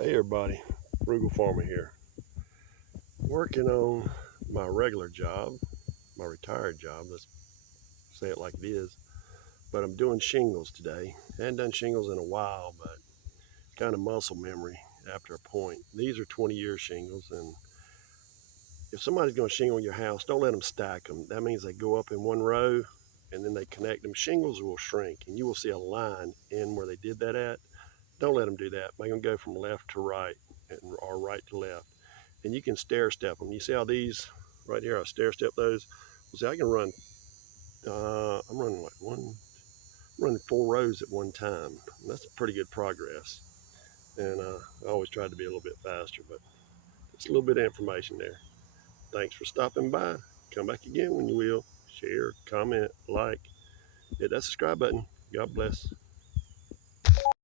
Hey everybody, Frugal Farmer here. Working on my regular job, my retired job, let's say it like it is. But I'm doing shingles today. I hadn't done shingles in a while, but it's kind of muscle memory after a point. These are 20-year shingles, and if somebody's going to shingle your house, don't let them stack them. That means they go up in one row and then they connect them. Shingles will shrink, and you will see a line in where they did that at. Don't let them do that. Make them go from left to right or right to left. And you can stair step them. You see how these right here, I stair step those. Well, see, I can run. I'm running like running 4 rows at one time. And that's pretty good progress. And I always tried to be a little bit faster, but just a little bit of information there. Thanks for stopping by. Come back again when you will. Share, comment, like, hit that subscribe button. God bless.